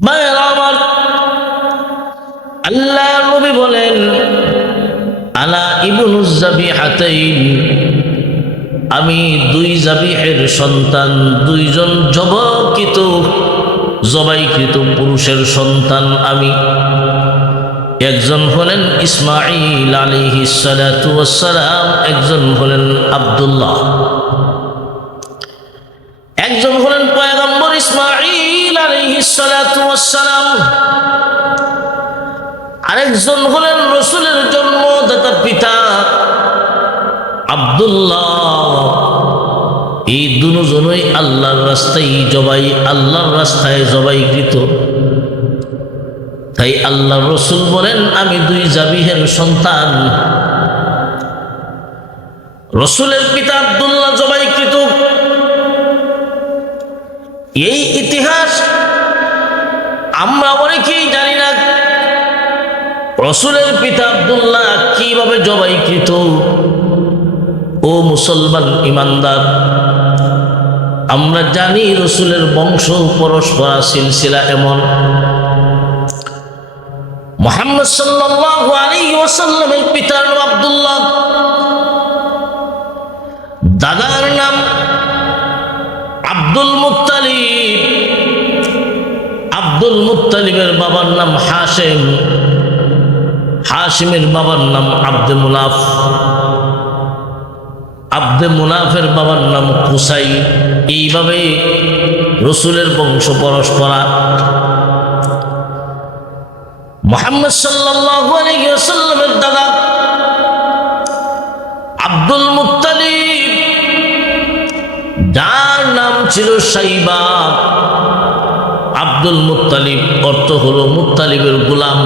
ভাইয়েরা আমার, আল্লাহ নবী বলেন আনা ইবনুজ যাবিহাতাইন, আমি দুই যাবিহের সন্তান, দুইজন জবাইকৃত পুরুষের সন্তান আমি। একজন হলেন ইসমাঈল আলাইহিস সালাতু ওয়াস সালাম, একজন হলেন আব্দুল্লাহ। একজন হলেন পয়গম্বর ইসমাঈল আলাইহিস সালাতু ওয়াস সালাম, আরেকজন হলেন রাসূলের জন্মদাতা পিতা আব্দুল্লাহ। এই দুজনই আল্লাহর রাস্তায় জবাইকৃত। তাই আল্লাহ রাসূল বলেন আমি দুই যাবিহের সন্তান। রাসূলের পিতা আব্দুল্লাহ জবাইকৃত। এই ইতিহাস আমরা অনেকেই জানি না। রাসূলের পিতা আব্দুল্লাহ কিভাবে জবাইকৃত। ও মুসলমান ইমানদার, আমরা জানি রাসূলের বংশ পরস্পরা সিলসিলা এমন। মুহাম্মদ সাল্লাল্লাহু আলাইহি ওয়াসাল্লামের পিতার নাম আব্দুল্লাহ, দাদার নাম আব্দুল মুত্তালিব। আব্দুল মুত্তালিবের বাবার নাম হাশিম, হাশিমের বাবার নাম আব্দে মুনাফ, আব্দে মুনাফের বাবার নাম কুসাই। এইভাবে রাসূলের বংশ পরস্পরা। মুহাম্মদ সাল্লাল্লাহু আলাইহি ওয়াসাল্লামের দাদা আব্দুল মুত্তালিব, যার নাম ছিল শাইবা। আব্দুল মুত্তালিব অর্থ হলো মুত্তালিবের গোলাম।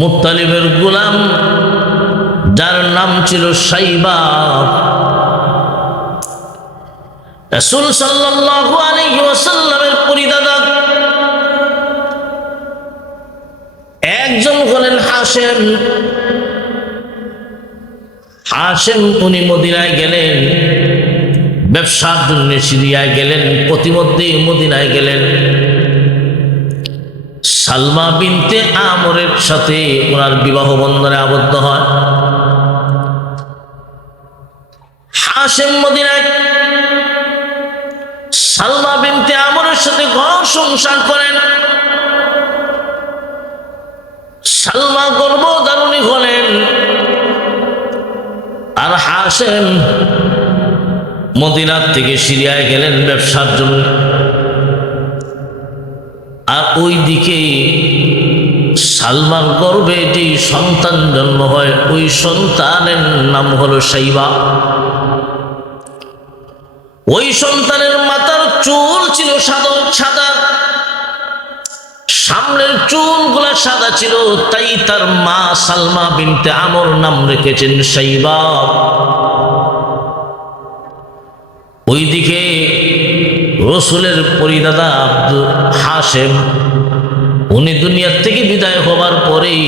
মুত্তালিবের গোলাম যার নাম ছিল শাইবা। রাসূল সাল্লাল্লাহু আলাইহি ওয়াসাল্লামের পরিদাদা একজন হলেন হাশিম। হাশিম উনি মদিনায় গেলেন, ব্যবসার জন্য সিরিয়ায় গেলেন, প্রতিমধ্যে মদিনায় গেলেন। সালমা বিনতে আমরের সাথে ওনার বিবাহ বন্ধনে আবদ্ধ হয়। হাশিম মদিনায় সালমা বিনতে আমরের সাথে ঘর সংসার করেন। সালমা গর্ভধারিণী হলেন, আর হাশিম মদিনার থেকে সিরিয়ায় গেলেন ব্যবসার জন্য। আর ওই দিকে সালমার গর্ভে যেই সন্তান জন্ম হয়, ওই সন্তানের নাম হলো শাইবা। ওই সন্তানের মাথার চুল ছিল সাদা, সামনের চুলগুলা সাদা ছিল, তাই তার মা সালমা বিনতে আমর নাম রেখেছেন শাইবা। ওইদিকে রাসূলের পরিদাদা আব্দুল হাশিম, উনি দুনিয়ার থেকে বিদায় হবার পরেই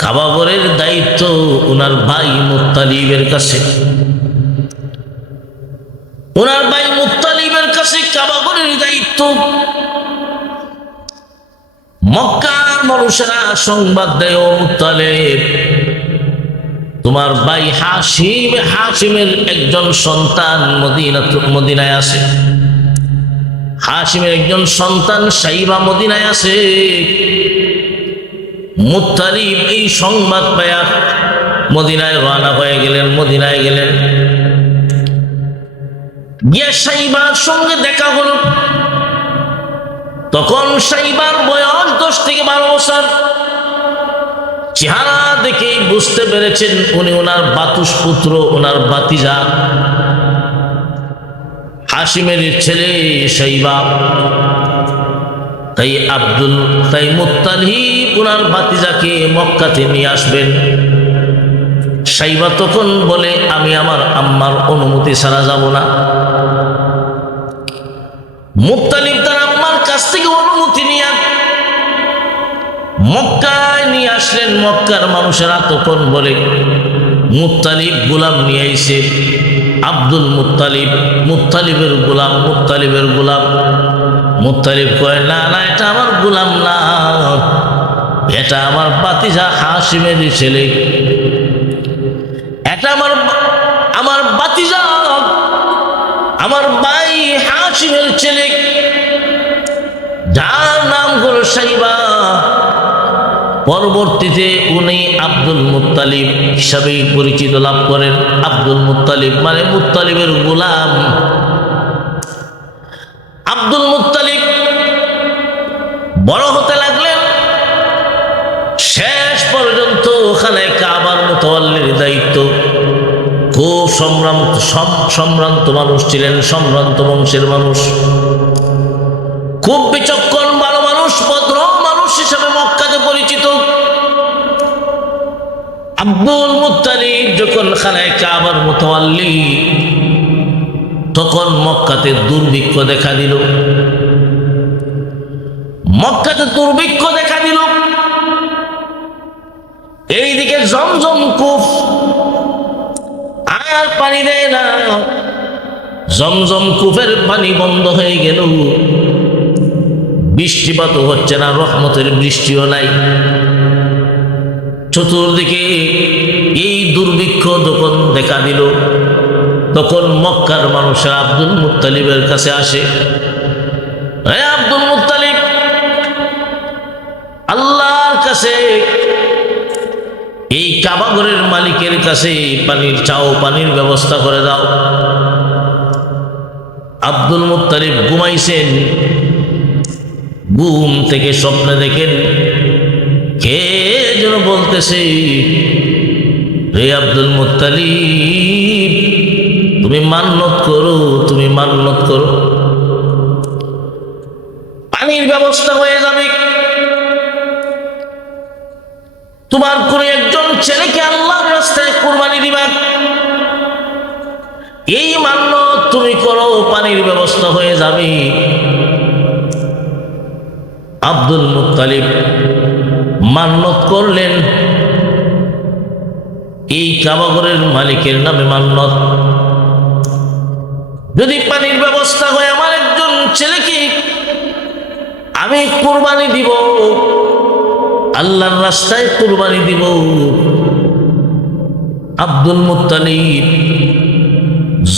কাবাগরের দায়িত্ব ওনার ভাই মুত্তালিবের কাছে। ওনার ভাই মুত্তালিবের কাছে কাবাগরের দায়িত্ব। মক্কার মানুষেরা সংবাদ দেয়, ও মুত্তালিব, তোমার ভাই হাশিমের একজন সন্তান মদিনায় আছে। হাশিমের একজন সন্তান শাইবা মদিনায় আছে। মুত্তালিব এই সংবাদ পায়া মদিনায় রওনা হয়ে গেলেন। মদিনায় গেলেন, গিয়ে শাইবার সঙ্গে দেখা হলো। তখন শাইবার বয়স 10 থেকে 12 বছর। চেহারা দেখে বুঝতে পেরেছেন উনি ওনার বাতুস পুত্র, ওনার ভাতিজা হাশিমের ছেলে শাইবা। তাই মুত্তালিব ওনার ভাতিজাকে মক্কাতে নিয়ে আসবেন। শাইবা তখন বলে, আমি আমার আম্মার অনুমতি ছাড়া যাব না। মুত্তালিব তার আম্মার কাছ থেকে অনুমতি নিয়ে মক্কায় নিয়ে আসলেন। মক্কার মানুষেরা তখন বলে, মুত্তালিব গোলাম নিয়ে আইছে, আব্দুল মুত্তালিব, মুত্তালিবের গোলাম, মুত্তালিবের গোলাম। মুত্তালিব কয়, না না, এটা আমার গোলাম না, এটা আমার ভাতিজা হাশিমের ছেলে, এটা আমার ভাতিজা, আমার ভাই হাশিমের ছেলে, যার নাম হলো সাইবা। পরবর্তীতে উনি আব্দুল মুত্তালিব হিসাবে পরিচিত লাভ করেন। আব্দুল মুত্তালিব মানে মুত্তালিবের গোলাম। আব্দুল মুত্তালিব বড় হতে লাগলেন, শেষ পর্যন্ত ওখানে কাবার মুতাওয়াল্লির দায়িত্ব। খুব সম্ভ্রান্ত মানুষ ছিলেন, সম্ভ্রান্ত বংশের মানুষ, খুব বিচক্ষণ ভালো মানুষ, ভদ্র মানুষ হিসাবে মক্কাতে পরিচিত। আব্দুল মুত্তালিব যখন খানায় কাবার মুতাওয়াল্লি, তখন মক্কাতে দুর্ভিক্ষ দেখা দিল। মক্কাতে দুর্ভিক্ষ দেখা দিল। এইদিকে জমজম কূপ আর পানি দেয় না, জমজম কূপের পানি বন্ধ হয়ে গেল, বৃষ্টিপাতও হচ্ছে না, রহমতের বৃষ্টিও নাই। চতুর্দিকে এই দুর্ভিক্ষ যখন দেখা দিল, তখন মক্কার মানুষেরা আব্দুল মুত্তালিবের কাছে আসে, হে আব্দুল মুত্তালিব, আল্লাহর কাছে, এই কাবাঘরের মালিকের কাছে পানির চাও, পানির ব্যবস্থা করে দাও। আব্দুল মুত্তালিব ঘুমাইছেন, ঘুম থেকে স্বপ্নে দেখেন কে যেন বলতেছে, রে আব্দুল মুত্তালিব, তুমি মান্নত করো, তুমি মান্নত করো, পানির ব্যবস্থা হয়ে যাবে, তোমার কোন একজন ছেলেকে আল্লাহর রাস্তায় কুরবানি দিবা, এই মান্নত তুমি করো, পানির ব্যবস্থা হয়ে যাবে। আব্দুল মুত্তালিব মান্নত করলেন, এই কাবাঘরের মালিকের নামে মান্নত, যদি পানির ব্যবস্থা হয় আমার একজন ছেলেকে আমি কুরবানি দিব, আল্লাহর রাস্তায় কুরবানি দিব। আব্দুল মুত্তালিব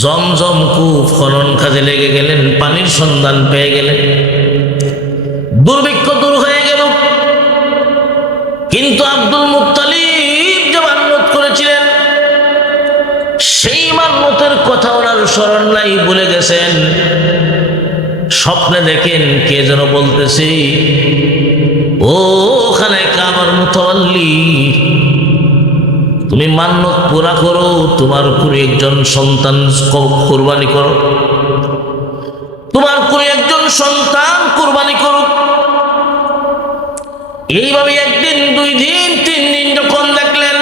জমজম কূপ খনন কাজে লেগে গেলেন, পানির সন্ধান পেয়ে গেলেন, দুর্ভিক্ষ দূর হয়ে গেল। কিন্তু আব্দুল মুত্তালিব যে মান্নত করেছিলেন, সেই মান্নতের কথা ওনার স্মরণ নাই, ভুলে গেছেন। স্বপ্নে দেখেন কে যেন বলতেছে, ও ওখানে কাবার মুতাওয়াল্লি, তুমি মান্নত পুরা করো, তোমার কোন একজন সন্তান কুরবানি করো, তোমার কোন একজন সন্তান কুরবানি করো। এইভাবে একদিন, দুই দিন, তিন দিন যখন দেখলেন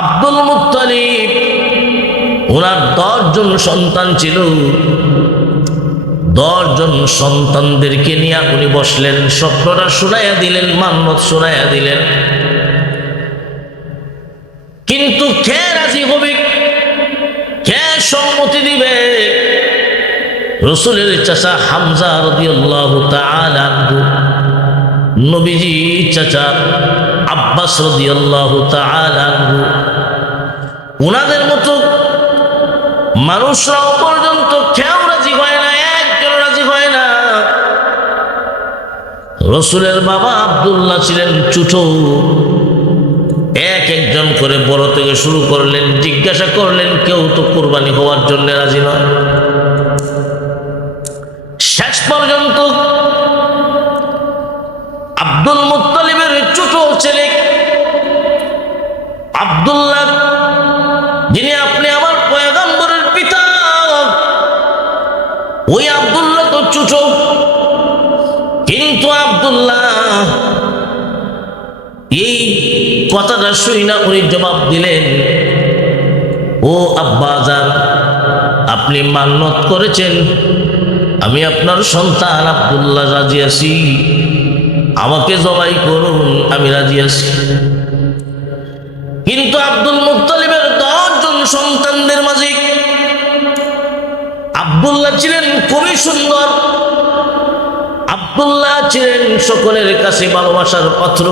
আব্দুল মুত্তালিব, ওনার 10 জন সন্তান ছিল, 10 জন সন্তানদেরকে নিয়ে উনি বসলেন, স্বপ্নটা শোনাইয়া দিলেন, মান্নত শোনাইয়া দিলেন। কিন্তু কে রাজি হবে, কে সম্মতি দিবে? রাসূলের চাচা হামজা রাদিয়াল্লাহু তাআলা আনহু, নবীজি চাচা আব্বাস রাদিয়াল্লাহু তাআলা আনহু, ওনাদের মতো মানুষরাও পর্যন্ত কেউ রাজি হয় না, একজন রাজি হয় না। রাসূলের বাবা আব্দুল্লাহ ছিলেন ছোট, একজন করে বড় থেকে শুরু করলেন, জিজ্ঞাসা করলেন, কেউ তো কুরবানি হওয়ার জন্য রাজি নয়। শেষ পর্যন্ত আব্দুল মুত্তালিবের ছোট ছেলে আব্দুল্লাহ, যিনি আপনি আমার পয়গম্বরের পিতা, ওই আব্দুল্লাহ তো ছোট, কিন্তু আব্দুল্লাহ এই কথাটা শুনি না, উনি জবাব দিলেন, ও আব্বাজান, আপনি মান্নত করেছেন, আমি আপনার সন্তান আব্দুল্লাহ রাজি আছি, আমাকে জবাই করুন, আমি রাজি আছি। কিন্তু আব্দুল মুত্তালিবের 10 জন সন্তান আব্দুল্লাহ ছিলেন খুবই সুন্দর, আব্দুল্লাহ ছিলেন সকলের কাছে ভালোবাসার পাত্র।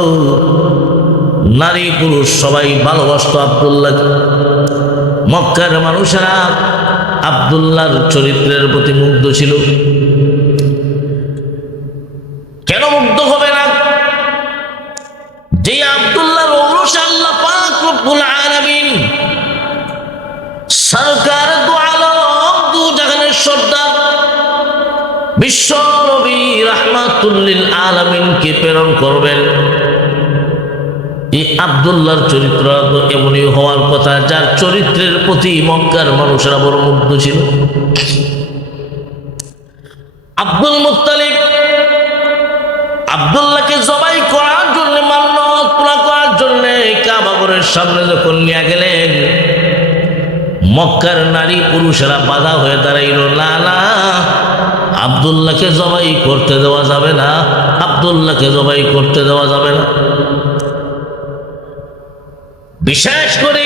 নারী পুরুষ সবাই ভালোবাসত আব্দুল্লাহকে। মক্কার মানুষেরা আব্দুল্লাহর চরিত্রের প্রতি মুগ্ধ ছিল। কেন মুগ্ধ হবে না? যে আব্দুল্লাহর ঔরস আল্লাহ পাক রব্বুল আলামিন সরকার দু আলম দু জাহানের সর্দার বিশ্ব নবী রাহমাতুল লিল আলামিনকে প্রেরণ করবেন। এই আব্দুল্লাহর চরিত্র এমনই হওয়ার কথা, যার চরিত্রের প্রতি মক্কার মানুষেরা বড় মুগ্ধ ছিল। আব্দুল মুত্তালিব আব্দুল্লাহকে জবাই করার জন্য, মান্নত পুরা করার জন্য কাবা ঘরের সামনে যখন নিয়ে গেলেন, মক্কার নারী পুরুষেরা বাধা হয়ে দাঁড়াইল। না না, আব্দুল্লাহকে জবাই করতে দেওয়া যাবে না, আব্দুল্লাহকে জবাই করতে দেওয়া যাবে না। বিশেষ করে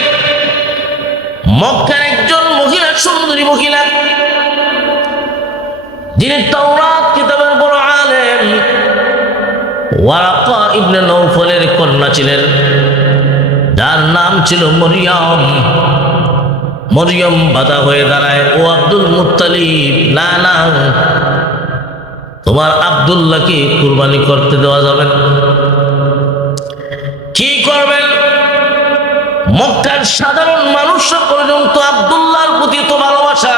মক্কার একজন মহিলা, সুন্দরী মহিলা, যিনি তাওরাত কিতাবের বড় আলেম, ওয়ারাকা ইবনে নওফলের কন্যা ছিলেন, যার নাম ছিল মরিয়ম। মরিয়ম বাধা হয়ে দাঁড়ায়, ও আব্দুল মুত্তালিব, না না, তোমার আব্দুল্লাহকে কুরবানি করতে দেওয়া যাবে না। কি করবেন? মক্কার সাধারণ মানুষরা পর্যন্ত আব্দুল্লাহর প্রতি তো ভালোবাসা,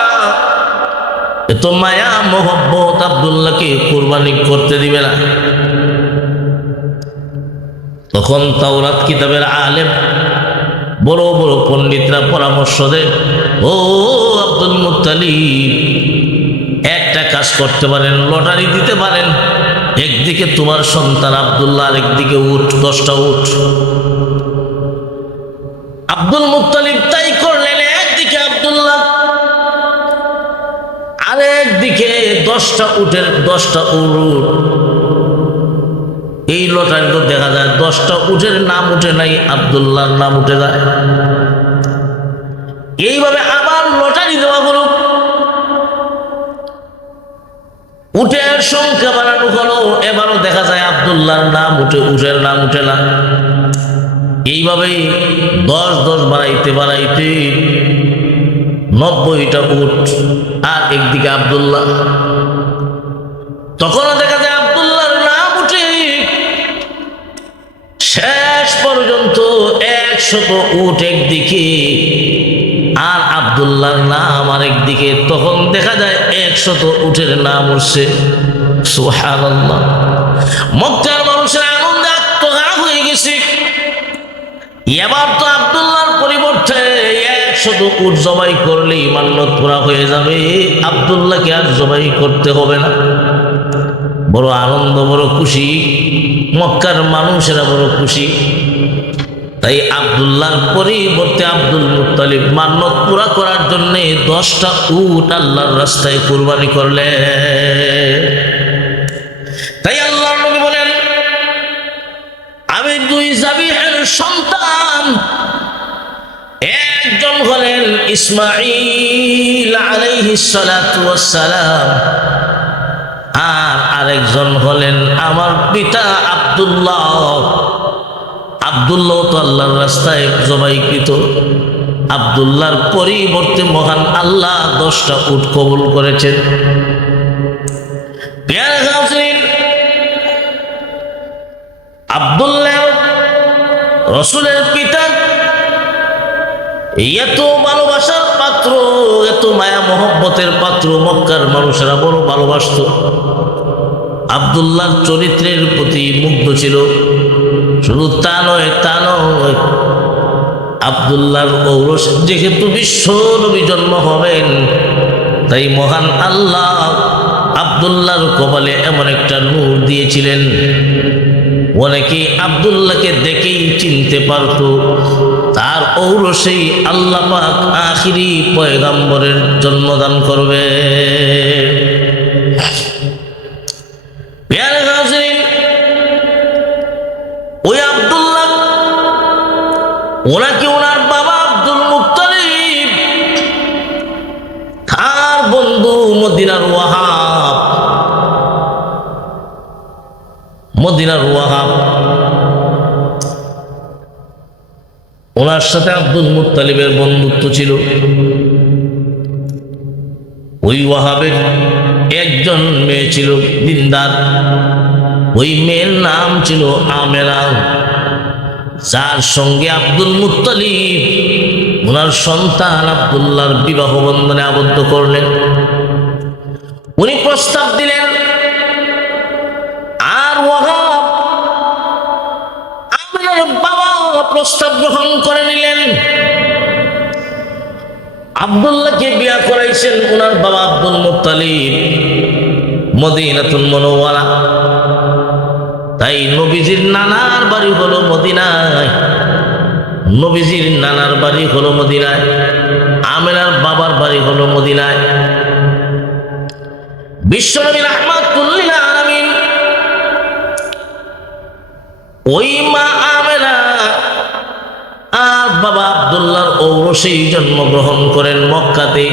এত মায়া মোহব্বত, আব্দুল্লাহকে কুরবানি করতে দিবে না। তখন তাওরাত কিতাবের আলেম, বড় বড় পণ্ডিতরা পরামর্শ দেয়, ও আব্দুল মুত্তালিব, একটা কাজ করতে পারেন, লটারি দিতে পারেন। একদিকে তোমার সন্তান আব্দুল্লাহ, আরেকদিকে উট, 10টা উট। আব্দুল মুত্তালিব তাই করলেন। একদিকে আব্দুল্লাহ, আরেকদিকে 10টা উটের 10টা উট। এই লটারি তো দেখা যায় 10টা উটের নাম উঠে নাই, আব্দুল্লাহর নাম উঠে যায়। এইভাবে আবার লটারি দেওয়া হলো, উটের সংখ্যা বাড়ানো হলো। এবারও দেখা যায় আব্দুল্লাহর নাম উঠে, উটের নাম উঠে না। এইভাবেই 10 বাড়াইতে বাড়াইতে 90টা উট, আর একদিকে আব্দুল্লাহ। তখনও দেখা যায় আব্দুল্লাহর নাম উঠে। শেষ পর্যন্ত 100 উট একদিকে, আর আব্দুল্লাহর নাম আরেকদিকে। তখন দেখা যায় 100 উটের নাম উঠছে। সুবহানাল্লাহ! মক্কার মানুষের আনন্দে আত্মহারা হয়ে গেছে। এবার তো আব্দুল্লাহর পরিবর্তে 100 উট জবাই করলেই মান্নত পুরা হয়ে যাবে, আব্দুল্লাহকে আর জবাই করতে হবে না। বড় আনন্দ, বড় খুশি, মক্কার মানুষেরা বড় খুশি। তাই আব্দুল্লাহর পরিবর্তে আব্দুল মুত্তালিব মান্নত পুরা করার জন্য 10টা উট আল্লাহর রাস্তায় কুরবানি করলেন। তাই আল্লাহর নবী বলেন, আমি 2 যাবিহের সন্তান। একজন হলেন ইসমাঈল আলাইহিস সালাতু ওয়াস সালাম, আর আরেকজন হলেন আমার পিতা আব্দুল্লাহ। আব্দুল্লাহ তো আল্লাহর রাস্তায় জবাইকৃত। আব্দুল্লাহর পরিবর্তে মহান আল্লাহ 10টা উট কবুল করেছেন। আব্দুল্লাহ রাসূলের পিতা, এত ভালোবাসার পাত্র, এত মায়া মহব্বতের পাত্র, মক্কার মানুষেরা বড় ভালোবাসত। আব্দুল্লাহর চরিত্রের প্রতি মুগ্ধ ছিল। শুধু তা নয়, আব্দুল্লাহর ঔরস যেহেতু বিশ্ব নবী জন্ম হবেন, তাই মহান আল্লাহ আব্দুল্লাহর কপালে এমন একটা নূর দিয়েছিলেন, অনেকে আব্দুল্লাহকে দেখেই চিনতে পারত। তার ঔরসেই আল্লাহ পাক আখিরি পয়গাম্বরের জন্মদান করবে। ওই আব্দুল্লাহ, ওনাকে ওনার বাবা আব্দুল মুত্তালিব তার বন্ধু ওয়াহাব, মদিনার ওয়াহাব, ওনার সাথে আব্দুল মুত্তালিবের বন্ধুত্ব ছিল। ওই ওয়াহাবের একজন মেয়ে ছিল দিনদার, ওই মেয়ের নাম ছিল আমেরা, যার সঙ্গে আব্দুল মুত্তালিব ওনার সন্তান আব্দুল্লাহর বিবাহ বন্ধনে আবদ্ধ করলেন। উনি প্রস্তাব দিলেন, আর ওয়াহাব আমেরার বাবা প্রস্তাব গ্রহণ করে নিলেন। আব্দুল্লাহকে বিয়া করাইছেন ওনার বাবা আব্দুল মুত্তালিব মদিনাতুল মুনাওয়ারা। তাই নবীজির নানার বাড়ি হলো মদিনায়, নবীজির নানার বাড়ি হলো মদিনায়, আমেনার বাবার বাড়ি হলো মদিনায়। বিশ্বনবী রাহমাতুল লিল আলামিন ওই মা আমেনা আর বাবা আব্দুল্লাহর ঔরসেই জন্মগ্রহণ করেন মক্কাতে।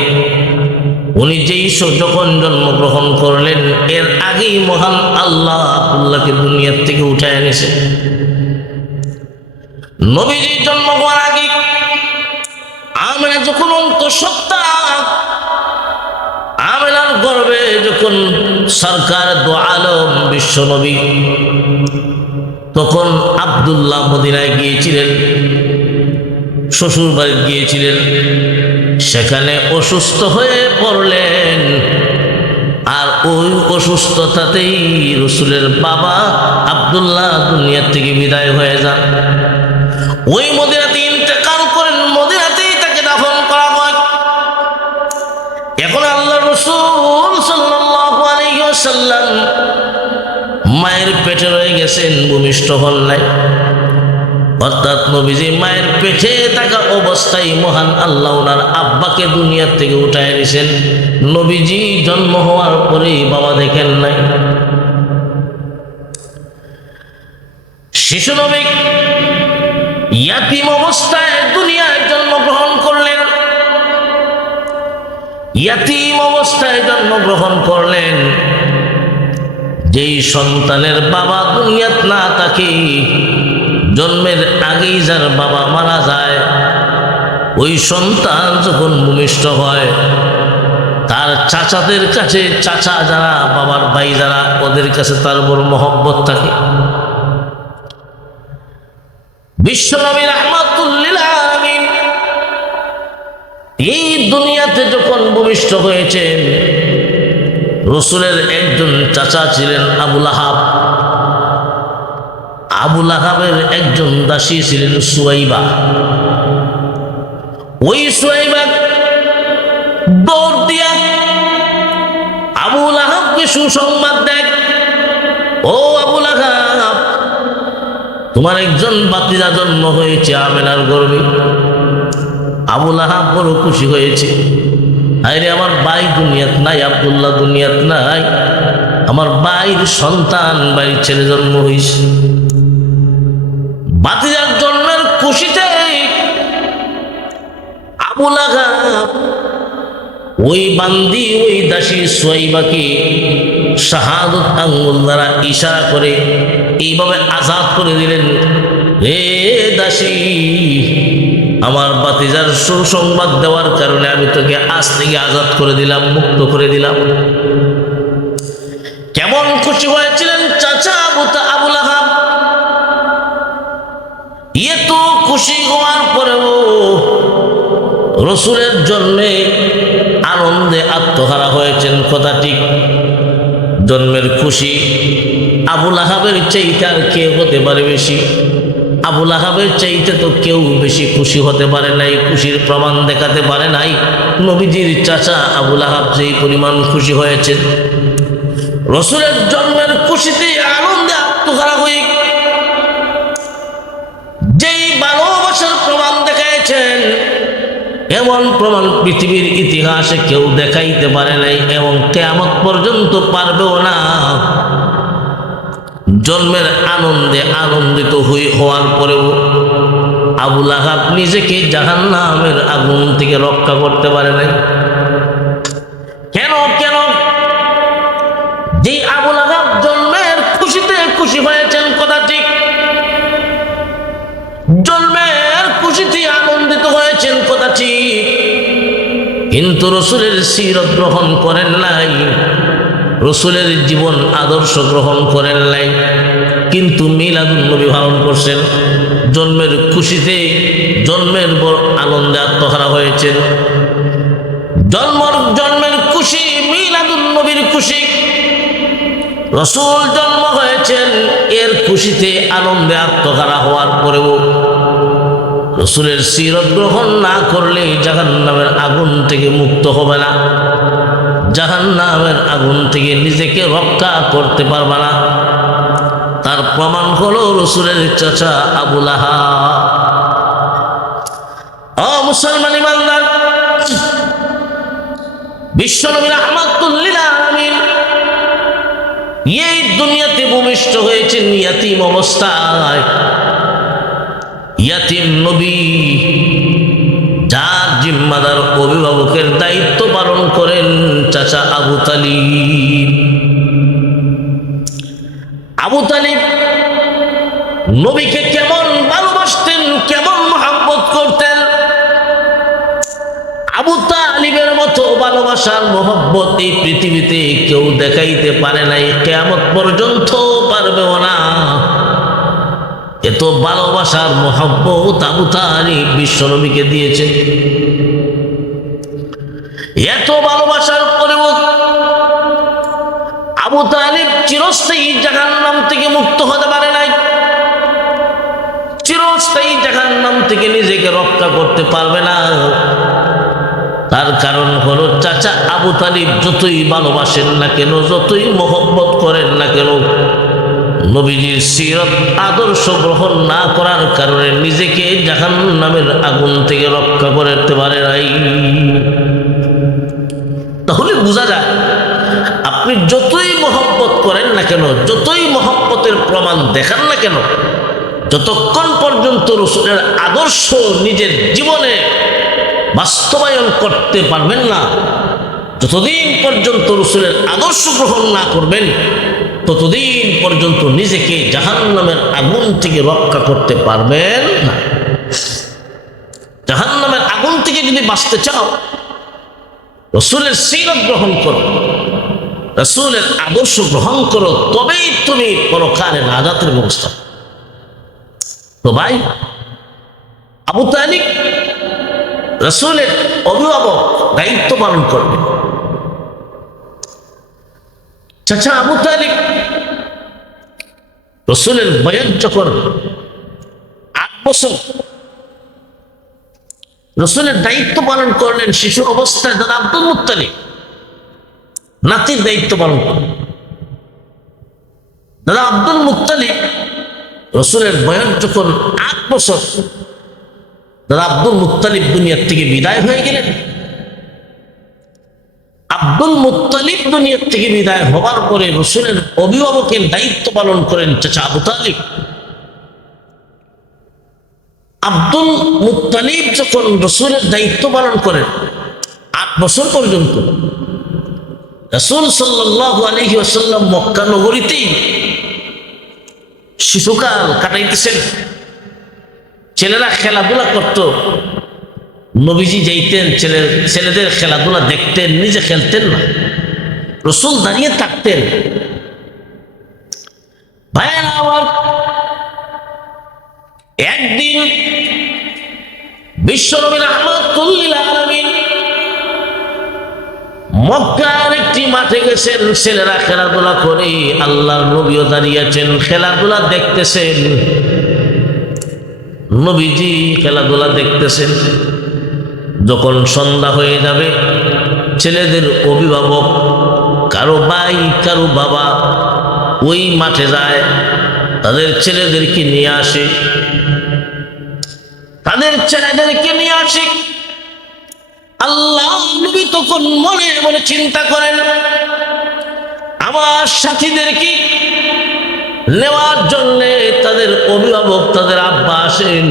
উনি যেই যখন জন্মগ্রহণ করলেন, এর আগেই মহান আল্লাহ আব্দুল্লাহকে দুনিয়ার থেকে উঠায় এনেছে। নবীজির জন্ম হওয়ার আগে আমেনা যখন অন্তঃসত্ত্বা, আমেনার গর্ভে যখন সরকার দো আলম বিশ্ব নবী, তখন আব্দুল্লাহ মদিনায় গিয়েছিলেন, শ্বশুর বাড়ি গিয়েছিলেন। সেখানে অসুস্থ হয়ে পড়লেন, আর ওই অসুস্থতাতেই রসুলের বাবা আব্দুল্লাহ দুনিয়া থেকে বিদায় হয়ে যান। ওই মদিনাতে ইন্তেকাল করেন, মদিনাতেই তাকে দাফন করা হয়। এখন আল্লাহ রসুল সাল্লাল্লাহু আলাইহি ওয়াসাল্লাম মায়ের পেটে রয়ে গেছেন, ভূমিষ্ঠ হন নাই। অর্থাৎ নবীজি মায়ের পেটে থাকা অবস্থায় মহান আল্লাহ ওনার আব্বাকে দুনিয়ার থেকে উঠায় এনেছেন। নবীজি জন্ম হওয়ার পরেই বাবা দেখেন নাই। শিশু নবী ইয়াতীম অবস্থায় দুনিয়ায় জন্মগ্রহণ করলেন, ইয়াতীম অবস্থায় জন্মগ্রহণ করলেন। যেই সন্তানের বাবা দুনিয়াত না থাকে, জন্মের আগেই যার বাবা মারা যায়, ওই সন্তান যখন ভূমিষ্ঠ হয়, তার চাচাদের কাছে, চাচা যারা, বাবার ভাই যারা, ওদের কাছে তার বড় মহব্বত থাকে। বিশ্বনবী রাহমাতুল লিল আলামিন এই দুনিয়াতে যখন ভূমিষ্ঠ হয়েছেন, রসুলের একজন চাচা ছিলেন আবু লাহাব। আবু লাহাবের একজন দাসী ছিলেন সুয়াইবা। ওই সুয়াইবা দৌড় দিয়া আবু লাহাবকে সুসংবাদ দেয়, ও আবু লাহাব, তোমার একজন ভাতিজা জন্ম হয়েছে আমেনার গর্ভে। আবু লাহাব বড় খুশি হয়েছে, আরে আমার ভাই দুনিয়াত নাই, আব্দুল্লাহ দুনিয়াত নাই, আমার ভাইয়ের সন্তান, ভাইয়ের ছেলে জন্ম হয়েছে। ভাতিজার জন্মের খুশিতে আবু লাহাব ওই বান্দি, ওই দাসী সুয়াইবাকে শাহাদত আঙ্গুল দ্বারা ইশারা করে এইভাবে আজাদ করে দিলেন, হে দাসী, আমার ভাতিজার সুসংবাদ দেওয়ার কারণে আমি তোকে আজ থেকে আজাদ করে দিলাম, মুক্ত করে দিলাম। কেমন খুশি হয়েছিলেন চাচা আবু লাহাব। এত খুশি হওয়ার পরেও রসুলের জন্মে আনন্দে আত্মহারা হয়েছেন, কথা ঠিক। জন্মের খুশি আবু লাহাবের চাইতে আর কে হতে পারে বেশি? আবু লাহাবের চাইতে তো কেউ বেশি খুশি হতে পারে নাই, খুশির প্রমাণ দেখাতে পারে নাই। নবীজির চাচা আবু লাহাব যেই পরিমাণ খুশি হয়েছেন, রসুলের জন্মের খুশিতে আনন্দে আত্মহারা হয়ে যেই ভালোবাসার প্রমাণ দেখাইছেন, এমন প্রমাণ পৃথিবীর ইতিহাসে কেউ দেখাইতে পারে নাই এবং কিয়ামত পর্যন্ত পারবেও না। জন্মের আনন্দে আনন্দিত হওয়ার পরেও আবু লাহাব নিজেকে জাহান্নামের আগুন থেকে রক্ষা করতে পারে নাই। কেন কেন কিন্তু রসুলের সিরত গ্রহণ করেন নাই, রসুলের জীবন আদর্শ গ্রহণ করেন নাই, কিন্তু মিলাদুন নবী পালন করছেন। জন্মের খুশিতে, জন্মের বড় আনন্দে আত্মহারা হয়েছেন। জন্মের খুশি মিলাদুন নবীর খুশি। রসুল জন্ম হয়েছেন, এর খুশিতে আনন্দে আত্মহারা হওয়ার পরেও রসুলের সিরত গ্রহণ না করলে জাহান্নামের আগুন থেকে মুক্ত হবে না, জাহান্নামের আগুন থেকে নিজেকে রক্ষা করতে পারবে না। তার প্রমাণ হলো রসুলের চাচা আবু লাহাব। ও মুসলমান ইমানদার, বিশ্বনবী রাহমাতুল লিল আলামিন এই দুনিয়াতে ভূমিষ্ঠ হয়েছেন ইয়াতীম অবস্থায়। ইয়াতীম নবী, যার জিম্মাদার অভিভাবকের দায়িত্ব পালন করেন চাচা আবু তালিব। আবু তালিব নবীকে কেমন ভালোবাসতেন, কেমন মহব্বত করতেন। আবু তালিবের মতো ভালোবাসার মহব্বত এই পৃথিবীতে কেউ দেখাইতে পারে নাই, কিয়ামত পর্যন্ত পারবেও না। এত ভালোবাসার মহব্বত আবু তালিব বিশ্বনবীকে দিয়েছে। এত ভালোবাসার পরেও আবু তালিব চিরস্থায়ী জাহান্নাম থেকে মুক্ত হতে পারে নাই, চিরস্থায়ী জাহান্নাম থেকে নিজেকে রক্ষা করতে পারবে না। তার কারণ হলো চাচা আবু তালিব যতই ভালোবাসেন না কেন, যতই মহব্বত করেন না কেন, নবীজির সিরত আদর্শ গ্রহণ না করার কারণে নিজেকে জাহান্নামের আগুন থেকে রক্ষা করতে পারে নাই। তাহলে বোঝা যায়, আপনি যতই মহব্বত করেন না কেন, যতই মহব্বতের প্রমাণ দেখান না কেন, যতক্ষণ পর্যন্ত রসুলের আদর্শ নিজের জীবনে বাস্তবায়ন করতে পারবেন না, যতদিন পর্যন্ত রসুলের আদর্শ গ্রহণ না করবেন, ততদিন পর্যন্ত নিজেকে জাহান্নামের আগুন থেকে রক্ষা করতে পারবেন না। জাহান্নামের আগুন থেকে যদি বাঁচতে চাও, রসুলের সিরত গ্রহণ করো, রসুলের আদর্শ গ্রহণ করো, তবেই তুমি পরকালে নাজাতের ব্যবস্থা। তো ভাই, আবু তালিব রসুলের অভিভাবক, দায়িত্ব পালন করবে। চাচা আবু তালিব রসুলের বয়স যখন 8 বছর, রসুলের দায়িত্ব পালন করলেন শিশু অবস্থায়। দাদা আব্দুল মুত্তালিব নাতির দায়িত্ব পালন করলেন। দাদা আব্দুল মুত্তালিব রসুলের বয়স যখন 8 বছর, দাদা আব্দুল মুত্তালিব দুনিয়ার থেকে বিদায় হয়ে গেলেন। আব্দুল মুত্তালিব দুনিয়ার থেকে বিদায় হওয়ার পরে রসুলের অভিভাবকের দায়িত্ব পালন করেন চাচা আবু তালিব। আব্দুল মুত্তালিব যখন রসুলের দায়িত্ব পালন করেন 8 বছর পর্যন্ত, রাসূল সাল্লাল্লাহু আলাইহি ওয়াসাল্লাম মক্কা নগরীতেই শিশুকাল কাটাইতেছেন। ছেলেরা খেলাধুলা করত, নবীজি যাইতেন ছেলেদের খেলাধুলা দেখতেন, নিজে খেলতেন না, রসুল দাঁড়িয়ে থাকতেন। ভাইয়েরা আমার, একদিন বিশ্বনবী রাহমাতুল লিল আলামিন মক্কার একটি মাঠে গেছেন, ছেলেরা খেলাধুলা করে, আল্লাহর নবীও দাঁড়িয়ে আছেন, খেলাধুলা দেখতেছেন। নবীজি খেলাধুলা দেখতেছেন। যখন সন্ধ্যা হয়ে যাবে, ছেলেদের অভিভাবক, কারো ভাই কারো বাবা ওই মাঠে যায়, তাদের ছেলেদেরকে নিয়ে আসে, তাদের ছেলেদেরকে নিয়ে আসে। আল্লাহ নবী তখন মনে মনে চিন্তা করেন, আমার সাথীদেরকে নেওয়ার জন্য তাদের অভিভাবক, তাদের আব্বা আসেন,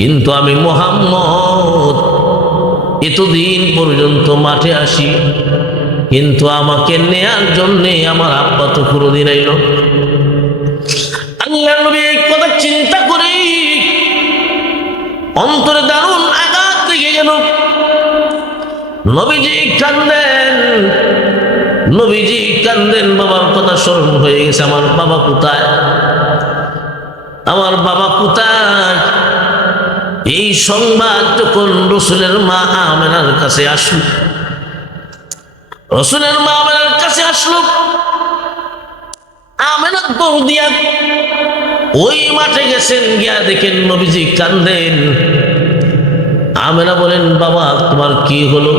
কিন্তু আমি মুহাম্মদ এতদিন পর্যন্ত মাঠে আসি, কিন্তু আমাকে নেয়ার জন্য আমার আব্বা তো কোনোদিন আইল। আল্লাহ নবী এই কথা চিন্তা করে অন্তরে দারুণ আঘাত লেগে গেল। নবীজি কান্দেন, নবীজি কান্দেন, বাবার কথা স্মরণ হয়ে গেছে। আমার বাবা কোথায়, আমার বাবা কোথায়? এই সংবাদ যখন রসুলের মা আমেনার কাছে আসলো, রসুলের মা আমেনার কাছে আসলো, আমেনা দৌড় দিয়া ওই মাঠে গেছেন, গিয়া দেখেন নবীজি কান্দেন। আমেনা বলেন, বাবা তোমার কি হলো?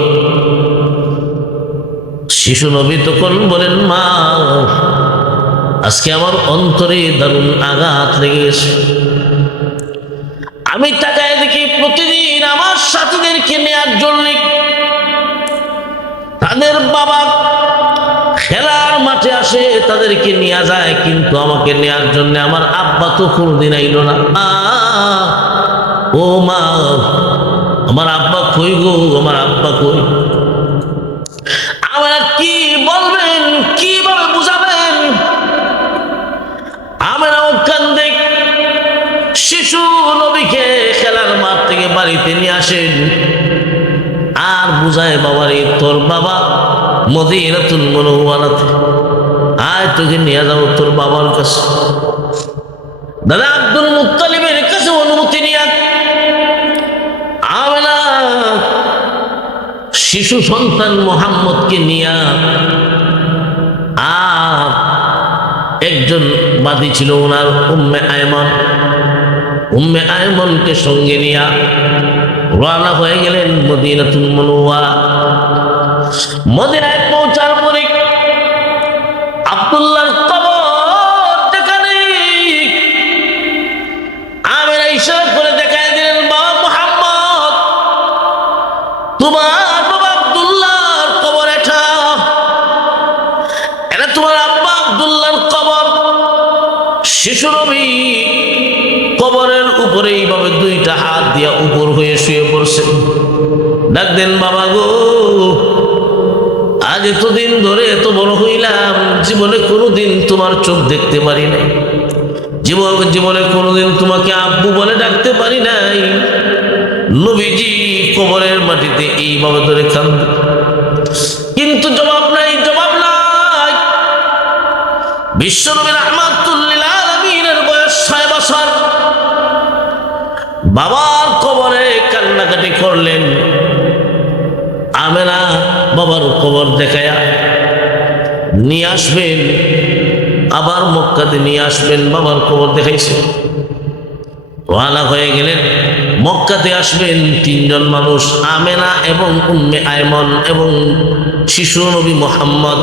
শিশু নবী তখন বলেন, মা আজকে আমার অন্তরে দারুণ আঘাত লেগেছে। আমি তাকায় দেখি প্রতিদিন আমার সাথীদেরকে নেয়ার জন্য তাদের বাবা খেলার মাঠে আসে, তাদেরকে নিয়ে যায়, কিন্তু আমাকে নেয়ার জন্য আমার আব্বা তো কোনোদিন আইল না। ও মা, আমার আব্বা কই গো, আমার আব্বা কই? আমরা কি বলবেন, কিভাবে বুঝাবেন? আমরাও কান্দে। শিশু নবীকে খেলার মাঠ থেকে বাড়িতে নিয়ে আসেন আর বুঝায়, বাবারে তোর বাবা মদিনাতুল মুনাওয়ারাতে, আয় তোকে নিয়ে যাবো তোর বাবার কাছে। দাদা আব্দুল মুত্তালিবের কাছে অনুমতি নিয়ে আমেনা শিশু সন্তান মুহাম্মদকে নিয়া, আর একজন বাদী ছিল ওনার উম্মে আয়মান, উম্মে আয়মনকে সঙ্গে নিয়া রওনা হয়ে গেলেন মদিনাতুল মুনাওয়ারা। মদিনায় পৌঁছার পরে আব্দুল্লাহর কবর দেখা নেই। আমেনা ইশারা করে দেখায় দিলেন, বাবা মুহাম্মদ, তোমার বাবা আব্দুল্লাহর কবর, এটা তোমার আব্বা আব্দুল্লাহর কবর। শিশু নবী কবরের উপরে এইভাবে দুইটা হাত দিয়া উপর হয়ে শুয়ে পড়ছে। ডাক দেন, বাবা গো, আজ এতদিন ধরে এত বড় হইলাম, জীবনে কোনোদিন তোমার চোখ দেখতে পারি নাই, জীবনে কোনোদিন তোমাকে আব্বু বলে ডাকতে পারি নাই। নবীজি কবরের মাটিতে এইভাবে ধরে কান্দে, কিন্তু জবাব নাই, জবাব নাই। বিশ্বনবী রাহমাতুল লিল আলামিনের বয়স 6 বছর। বাবার কবরে কান্নাকাটি করলেন। আমেনা বাবার কবর দেখায়া নিয়ে আসবেন, আবার মক্কাতে নিয়ে আসবেন, বাবার কবর দেখাইছে। রওনা হয়ে গেলেন, মক্কাতে আসবেন 3 জন মানুষ, আমেনা এবং উম্মে আয়মন এবং শিশু নবী মুহাম্মদ।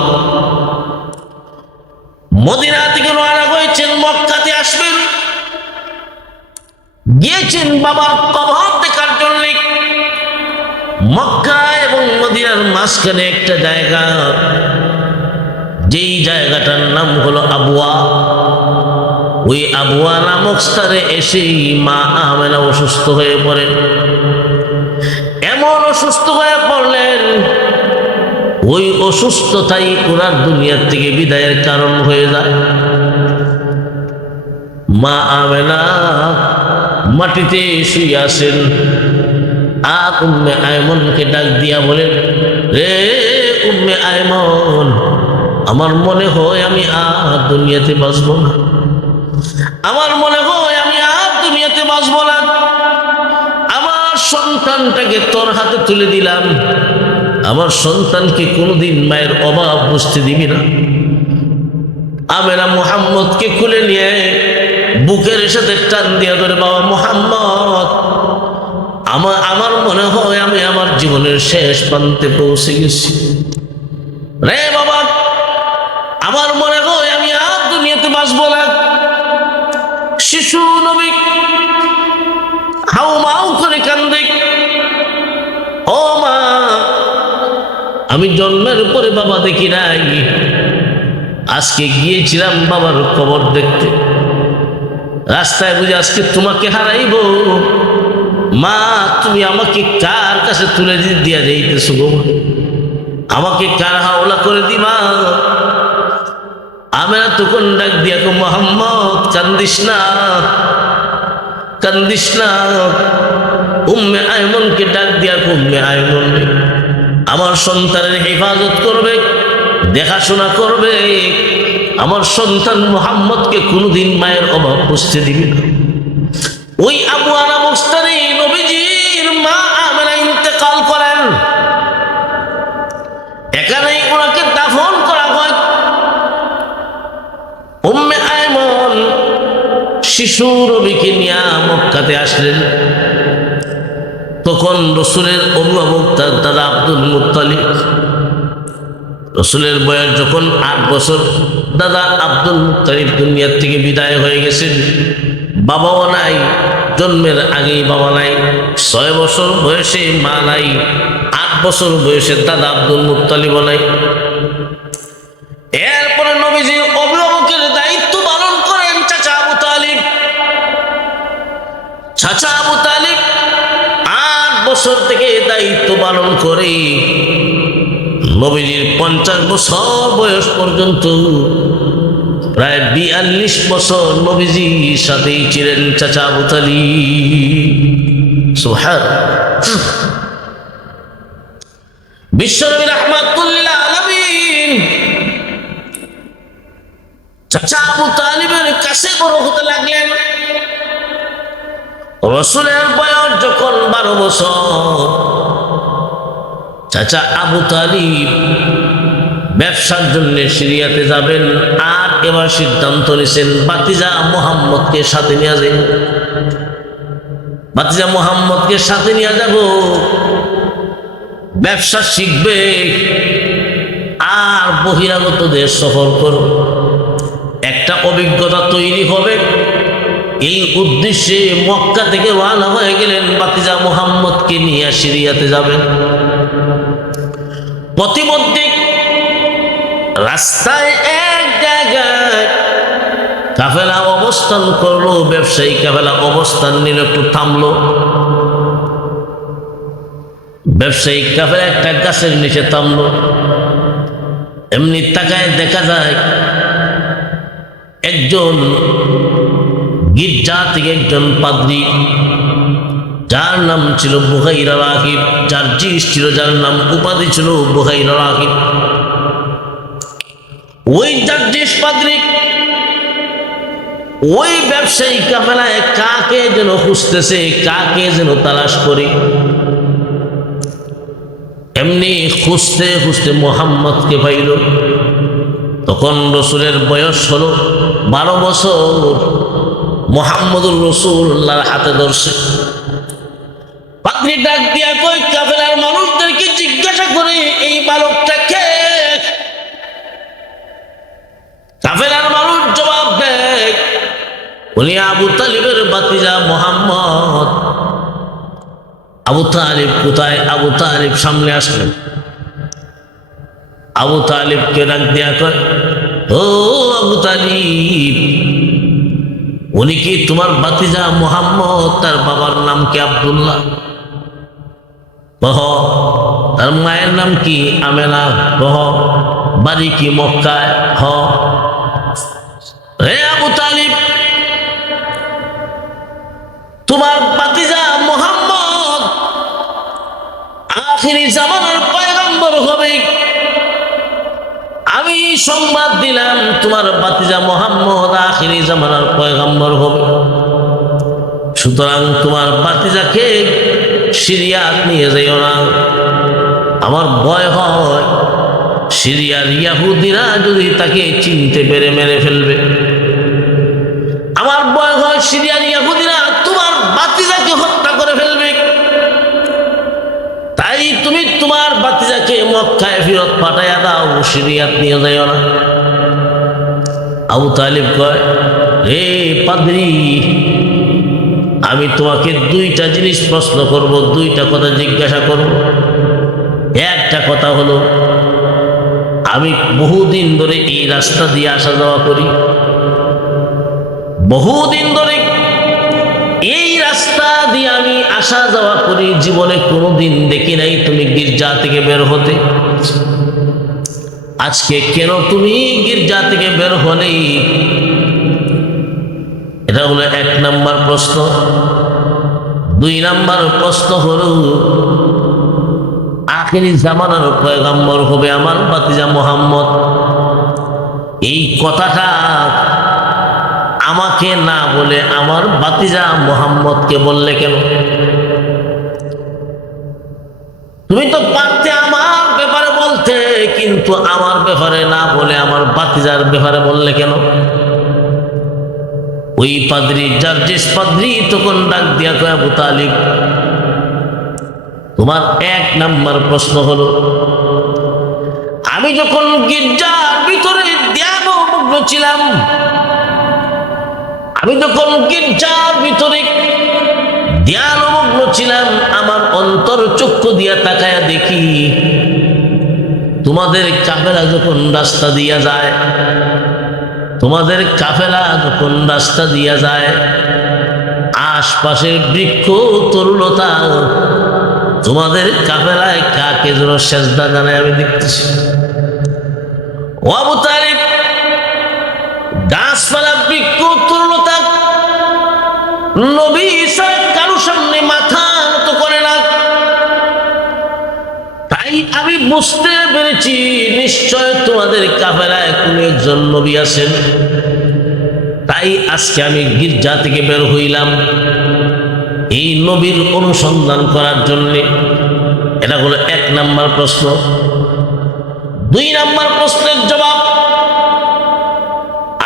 মদিনা থেকে রওনা হয়েছেন, মক্কাতে আসবেন, গিয়েছেন বাবার কবর দেখার জন্য। মক্কা এবং মদিনার মাঝখানে একটা জায়গা, যেই জায়গাটার নাম হলো আবওয়া। ওই আবওয়া নামক স্থানে এসেই মা আমেনা অসুস্থ হয়ে পড়েন। এমন অসুস্থ হয়ে পড়লেন, ওই অসুস্থতাই ওনার দুনিয়ার থেকে বিদায়ের কারণ হয়ে যায়। মা আমেনা মাটিতে শুয়ে আছেন, আর উম্মে আয়মনকে ডাক দিয়া বলেন, রে উম্মে আয়মন, আমার মনে হয় আমি আর দুনিয়াতে বাঁচব না, আমার মনে হয় আমি আর দুনিয়াতে বাঁচব না। আমার সন্তানটাকে তোর হাতে তুলে দিলাম, আমার সন্তানকে কোনোদিন মায়ের অভাব বুঝতে দিবি না। আমেনা মুহাম্মদকে খুলে নিয়ে বুকের সাথে টান দিয়া ধরে, বাবা মুহাম্মদ, আমার মনে হয় আমি আমার জীবনের শেষ প্রান্তে পৌঁছে গেছি। রে বাবা, আমার মনে হয় আমি আর দুনিয়াতে বাঁচব না। শিশু নবী হাউমাউ করে কান্দে, ও মা, আমি জন্মের পরে বাবা দেখি নাই, আজকে গিয়েছিলাম বাবার কবর দেখতে, রাস্তায় বুঝে আজকে তোমাকে হারাইব। মা, তুমি আমাকে কার কাছে তুলে দিয়া যাইতেছো গো? আমাকে কার হাওলা করে দিবা? আমেনা তখন ডাক দিয়া গো, মুহাম্মদ কান্দিস না, কান্দিস না। উম্মে আয়মনকে ডাক দিয়া, উম্মে আয়মন, আমার সন্তানের হেফাজত করবে, দেখাশোনা করবে, আমার সন্তান মুহাম্মদকে কোনোদিন মায়ের অভাব বুঝতে দিবে না। ওই আবু আনা মুস্তারি নবীজির মা আমেনা ইন্তেকাল করেন, এখানেই ওনাকে দাফন করা হয়। উম্মে আয়মন শিশু নবীকে নিয়ে মক্কাতে আসলেন। তখন রসুলের অভিভাবক তার দাদা আব্দুল মুত্তালিব, রসুলের বয়স যখন 8 বছর, দাদা আব্দুল মুত্তালিব দুনিয়ার থেকে বিদায় হয়ে গেছেন। বাবাও নাই, জন্মের আগেই বাবা নাই। 6 বছর বয়সে মা নাই, 8 বছর বয়সে দাদা আব্দুল মুত্তালিব নাই। এরপরে নবীজির অভিভাবকের দায়িত্ব পালন করেন চাচা আবু তালিব। চাচা আবু তালিব 8 বছর থেকে দায়িত্ব পালন করে নবীজির 50 বছর বয়স পর্যন্ত, প্রায় 42 বছর নবীজির সাথেই ছিলেন চাচা আবু তালিব। সুবহানাল্লাহ। বিশ্বনবী রাহমাতুল লিল আলামিন চাচা আবু তালিবের কাছে বড় হতে লাগলেন। রসুলের বয়স যখন 12 বছর, চাচা আবু তালিব ব্যবসার জন্য সিরিয়াতে যাবেন। আর এবার সিদ্ধান্ত নিয়েছেন ভাতিজা মুহাম্মদকে সাথে নিয়ে যাবেন। ভাতিজা মুহাম্মদকে সাথে নিয়ে যাব, ব্যবসা শিখবে আর বহিরাগত দেশ সফর করবে, একটা অভিজ্ঞতা তৈরি হবে। এই উদ্দেশ্যে মক্কা থেকে রওনা হয়ে গেলেন। ভাতিজা মুহাম্মদকে নিয়ে সিরিয়াতে যাবেন। প্রতিমধ্যে রাস্তায় এক জায়গায় কাফেলা অবস্থান করলো, ব্যবসায়ী কাফেলা অবস্থান নিল, একটু থামলো। ব্যবসায়ী কাফেলা একটা গাছের নিচে থামলো। এমনি তাকায় দেখা যায় একজন গির্জা থেকে একজন পাদ্রী, যার নাম ছিল বুখাইরা রাহিব, যার জিস ছিল, যার নাম উপাধি ছিল বুখাইরা রাহিব। ওই জার্জিস পাদ্রী ওই ব্যবসায়ী কাফেলায় কাকে যেন খুঁজতেছে, কাকে যেন তালাশ করে। এমনি খুঁজতে খুঁজতে মুহাম্মদকে পাইল। তখন রসুলের বয়স হলো 12 বছর। মুহাম্মদুর রাসূলুল্লাহর হাতে ধরছে। পাদ্রী ডাক দিয়া কই, কাফেলার মানুষদেরকে জিজ্ঞাসা করে এই বালকটা কে? কাফেলার মানুষ জবাব দেয়, উনি আবু তালিবের ভাতিজা মুহাম্মদ। আবু তালিব কোথায়? আবু তালিব সামনে আসলেন। আবু তালিবকে ডাক দিয়া কয়, ও আবু তালিব, উনি কি তোমার ভাতিজা মুহাম্মদ? তার বাবার নাম কি? আব্দুল্লাহ। কহ। তার মায়ের নাম কি? আমেনা। কহ। বাড়ি কি? মক্কায়। হ। হে আবু তালিব, তোমার ভাতিজা মুহাম্মদ আখিরি জামানার পয়গম্বর হবে। আমি সংবাদ দিলাম তোমার ভাতিজা মুহাম্মদ আখিরি জামানার পয়গম্বর হবে। সুতরাং তোমার ভাতিজাকে সিরিয়াত নিয়ে যাইও না। আমার ভয় হয় সিরিয়ার ইহুদিরা যদি তাকে চিনতে পেরে মেরে ফেলবে। আমার ভয় হয় সিরিয়ার ইহুদিরা তোমার ভাতিজাকে হত্যা করে ফেলবে। তাই তুমি তোমার ভাতিজাকে মক্কায় ফেরত পাঠাইয়া দাও, সিরিয়াত নিয়ে যাইও না। আবু তালিব কয়, হে পাদ্রী, আমি তোমাকে 2টা জিনিস প্রশ্ন করব, 2টা কথা জিজ্ঞাসা করব। একটা কথা হলো, আমি বহুদিন ধরে এই রাস্তা দিয়ে আসা যাওয়া করি, বহুদিন ধরে এই রাস্তা দিয়ে আমি আসা যাওয়া করি, জীবনে কোনোদিন দেখি নাই তুমি গির্জা থেকে বের হতে। আজকে কেন তুমি গির্জা থেকে বের হলে? এটা হলো 1 নাম্বার প্রশ্ন। 2 নাম্বার প্রশ্ন হলো, আখিরি জামানার পয়গম্বর হবে আমার ভাতিজা মুহাম্মদ। এই কথাটা আমাকে না বলে আমার ভাতিজা মুহাম্মদকে বললে কেন? তুমি তো পারতে আমার ব্যাপারে বলতে, কিন্তু আমার ব্যাপারে না বলে আমার ভাতিজার ব্যাপারে বললে কেন? ওই পাদ্রী জার্জিস পাদ্রী তখন ডাক দিয়া কয়, আবু তালিব, তোমার 1 নাম্বার প্রশ্ন হলো, আমি যখন গির্জার ভিতরে ধ্যানমগ্ন ছিলাম, আমি যখন গির্জার ভিতরে ধ্যানমগ্ন ছিলাম, আমার অন্তর চক্ষু দিয়া তাকায়া দেখি তোমাদের কাফেলা যখন রাস্তা দিয়া যায়, তোমাদের কাফেলা যখন রাস্তা দিয়া যায়, আশপাশের বৃক্ষ তরুলতা তোমাদের কাফেলায় কাকে যেন সেজদা জানায় আমি দেখতেছি। ও আবু তালিব, গাছপালা বৃক্ষ তরুলতা নবী ঈসা কারো সামনে মাথা নত করে না। তাই আমি বুঝতে পেরেছি নিশ্চয় তোমাদের কাফেলায় কোনো একজন নবী আছেন। তাই আজকে আমি গির্জা থেকে বের হইলাম এই নবীর অনুসন্ধান করার জন্য। এটা হলো 1 নাম্বার প্রশ্ন। 2 নাম্বার প্রশ্নের জবাব,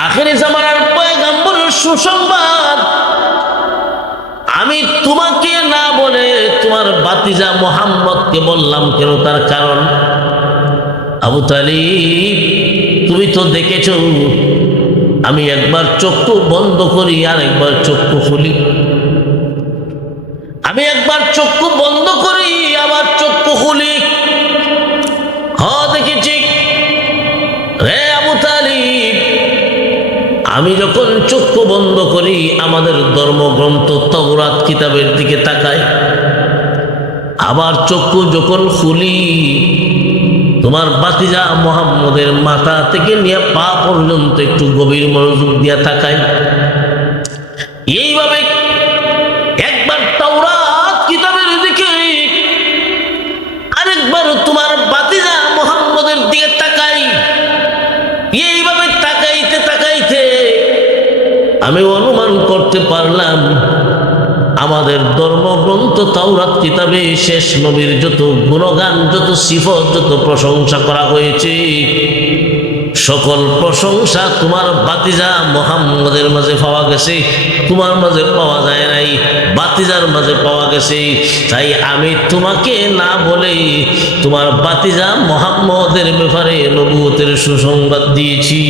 আখিরি জামানার পয়গম্বরের সুসংবাদ আমি তোমাকে না বলে তোমার ভাতিজা মুহাম্মদকে বললাম কেন? তার কারণ, আবু তালিব, তুমি তো দেখেছ আমি একবার চক্ষু বন্ধ করি আর একবার চক্ষু খুলি, আমি একবার চক্ষু বন্ধ করি আবার চক্ষু খুলি। হ্যাঁ দেখেছি রে আবু তালিব, আমি যখন চক্ষু বন্ধ করি আমাদের ধর্মগ্রন্থ তাওরাত কিতাবের দিকে তাকাই, আবার চক্ষু যখন খুলি তোমার ভাতিজা মুহাম্মদের মাথা থেকে নিয়ে পা পর্যন্ত একটু গভীর মনোযোগ দিয়ে তাকাই। এইভাবে একবার তাওরাত কিতাবের দিকে আরেকবার তোমার ভাতিজা মুহাম্মদের দিকে তাকাই। এইভাবে তাকাইতে তাকাইতে আমি অনুমান করতে পারলাম আমাদের ধর্মগ্রন্থ তাওরাত কিতাবে শেষ নবীর যত গুণগান, যত সিফত, যত প্রশংসা করা হয়েছে, সকল প্রশংসা তোমার ভাতিজা মুহাম্মদের মাঝে পাওয়া গেছে, তোমার মাঝে পাওয়া যায় নাই, ভাতিজার মাঝে পাওয়া গেছে। তাই আমি তোমাকে না বলে তোমার ভাতিজা মুহাম্মদের ব্যাপারে নবুয়তের সুসংবাদ দিয়েছি।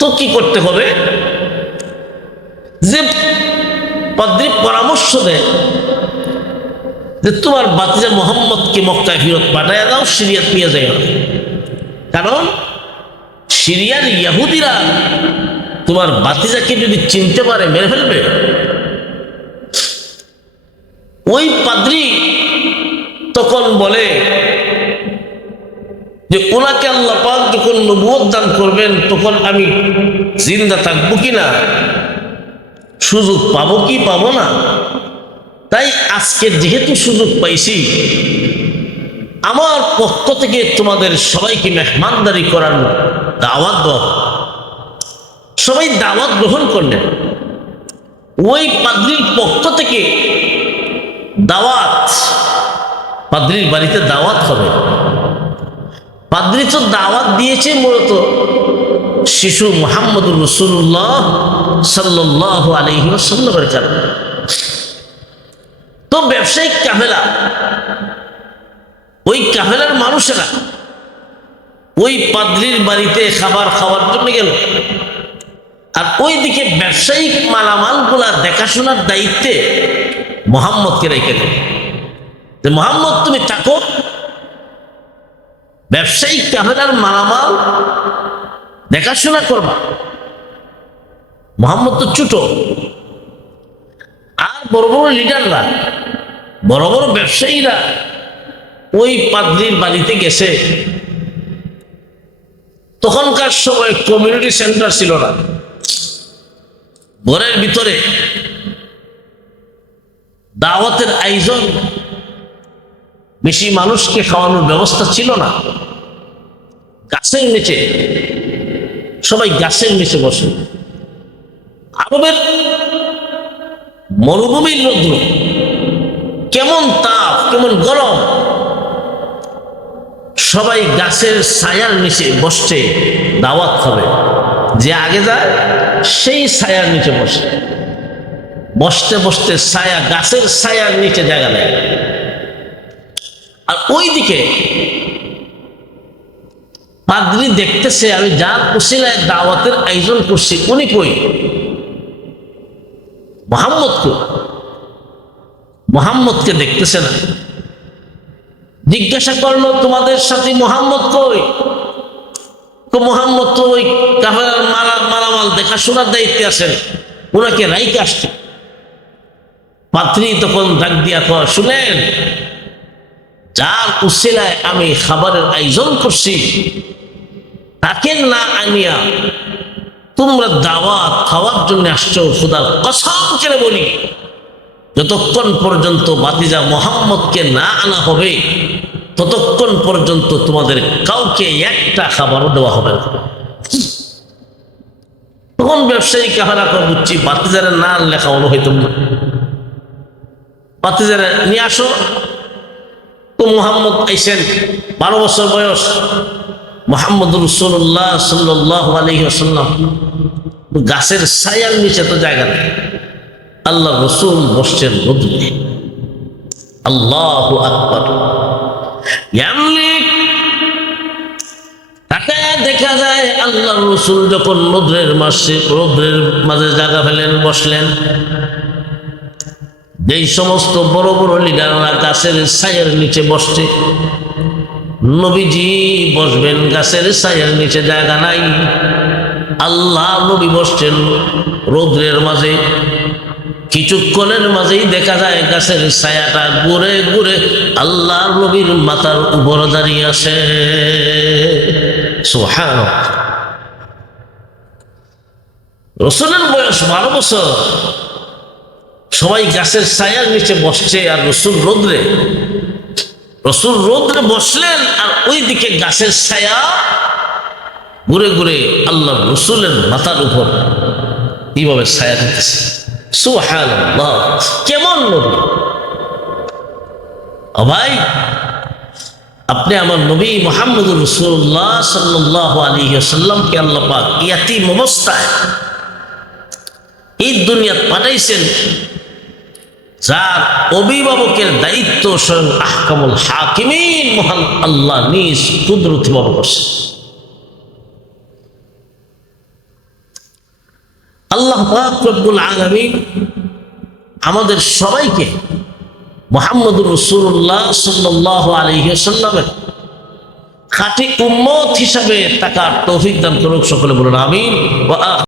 তো কি করতে হবে? যে পাদ্রী পরামর্শ দেয় যে তোমার ভাতিজা মুহাম্মদকে মক্কায় ফেরত পাঠাইয়া দাও, সিরিয়াত নিয়ে যায় না। কারণ সিরিয়ার ইহুদিরা তোমার ভাতিজাকে যদি চিনতে পারে মেরে ফেলবে। ওই পাদ্রী তখন বলে যে ওনাকে আল্লাহ পাক যখন নবুয়ত দান করবেন তখন আমি জিন্দা থাকবো কিনা, সুযোগ পাবো কি পাবো না। তাই আজকে যেহেতু সুযোগ পাইছি, আমার পক্ষ থেকে তোমাদের সবাইকে মেহমানদারি করার দাওয়াত দেওয়া। সবাই দাওয়াত গ্রহণ করলেন। ওই পাদ্রীর পক্ষ থেকে দাওয়াত, পাদ্রীর বাড়িতে দাওয়াত হবে। পাদ্রী তো দাওয়াত দিয়েছে মূলত শিশু মুহাম্মদুর রাসূলুল্লাহ সাল্লাল্লাহু আলাইহি ওয়াসাল্লামের কারণে। তো ব্যবসায়িক কাফেলা, ওই কাফেলার মানুষেরা ওই পাদ্রীর বাড়িতে খাবার খাওয়ার জন্য গেল, আর ওইদিকে ব্যবসায়িক মালামালগুলা দেখাশোনার দায়িত্বে মুহাম্মদকে রেখে দেন যে মুহাম্মদ তুমি থাকো, ব্যবসায়িক কাফেলার মালামাল দেখাশোনা করবা। মুহাম্মদ তো ছোট, আর বড় বড় লিডাররা, বড় বড় ব্যবসায়ীরা ওই পাদ্রীর বাড়িতে গেছে। তখনকার সময় কমিউনিটি সেন্টার ছিল না, ঘরের ভিতরে দাওয়াতের আয়োজন, বেশি মানুষকে খাওয়ানোর ব্যবস্থা ছিল না। গাছের নিচে, সবাই গাছের নিচে বসে। আরবের মরুভূমির রৌদ্র, কেমন তাপ, কেমন গরম, সবাই গাছের ছায়ার নিচে বসছে, দাওয়াত হবে। যে আগে যায় সেই ছায়ার নিচে বসে, বসতে বসতে ছায়া, গাছের ছায়ার নিচে জায়গা নেয়। আর ওইদিকে পাদ্রী দেখতেছে আমি যার উসিলায় দাওয়াতের আয়োজন করছি উনি কই, মোহাম্মদকে দেখতেছে না। জিজ্ঞাসা করলো তোমাদের সাথে মোহাম্মদ কই? মোহাম্মদ তো ওই কাফেলার মালামাল দেখাশোনার দায়িত্বে আছেন, ওনাকে রাইকে আসছে। পাত্রী তখন ডাক দিয়া কয়, শুনেন, যার উসিলায় আমি খাবারের আয়োজন করছি তাকে না আনিয়া তোমরা দাওয়াত খাওয়ার জন্য আসছো, খোদার কসম করে বলি যতক্ষণ পর্যন্ত ভাতিজা মোহাম্মদকে না আনা হবে ততক্ষণ পর্যন্ত তোমাদের কাউকে একটা খাবারও দেওয়া হবে না। তখন ব্যবসায়ী কাহারা বুঝছি ভাতিজারে না আনলে খাওয়ানো হইত না। ভাতিজারে নিয়ে আসো। তো মুহাম্মদ আইসেন, 12 বছর বয়স, মুহাম্মদ রাসূলুল্লাহ সাল্লাল্লাহু আলাইহি ওয়াসাল্লাম। গাছের ছায়ার নিচে তো জায়গা নেই, আল্লাহ রসুল বসছেন রোদ্রে। আল্লাহু আকবার। তাকায় দেখা যায় আল্লাহ রসুল যখন রোদ্রের মাঝে জায়গা ফেলেন, বসলেন। যেই সমস্ত বড় বড় লিডাররা গাছের ছায়ার নিচে বসছে, নবীজি বসবেন গাছের ছায়ার নিচে, জায়গা নাই। আল্লাহ নবী বসছেন রৌদ্রের মাঝে। কিছুক্ষণের মাঝেই দেখা যায় গাছের ছায়াটা ঘুরে ঘুরে আল্লাহ নবীর মাথার উপর দাঁড়িয়ে আছে। সুবহানাল্লাহ। রসুলের বয়স 12 বছর, সবাই গাছের ছায়ার নিচে বসছে আর রসুল রোদ্রে বসলেন। আর ওইদিকে গাছের ছায়া ঘুরে ঘুরে আল্লাহ রসুলের মাথার উপর এইভাবে ছায়া দিতেছে। সুবহানাল্লাহ, কেমন নবী! ও ভাই, আপনি আমার নবী মুহাম্মদুর রাসূলুল্লাহ সাল্লাল্লাহু আলাইহি ওয়াসাল্লামকে আল্লাহ পাক ইয়াতীম অবস্থায় এই দুনিয়াতে পাঠাইছেন, যার অভিভাবকের দায়িত্ব স্বয়ং আহকামুল হাকিমিন মহান আল্লাহ নিজ কুদরতি ভাবে করছে। আল্লাহ পাক রব্বুল আলামিন আমাদের সবাইকে মুহাম্মদুর রাসূলুল্লাহ সাল্লাল্লাহু আলাইহি ওয়াসাল্লামের খাঁটি উম্মত হিসাবে তাকার তৌফিক দান করুক। সকলে বলুন আমিন।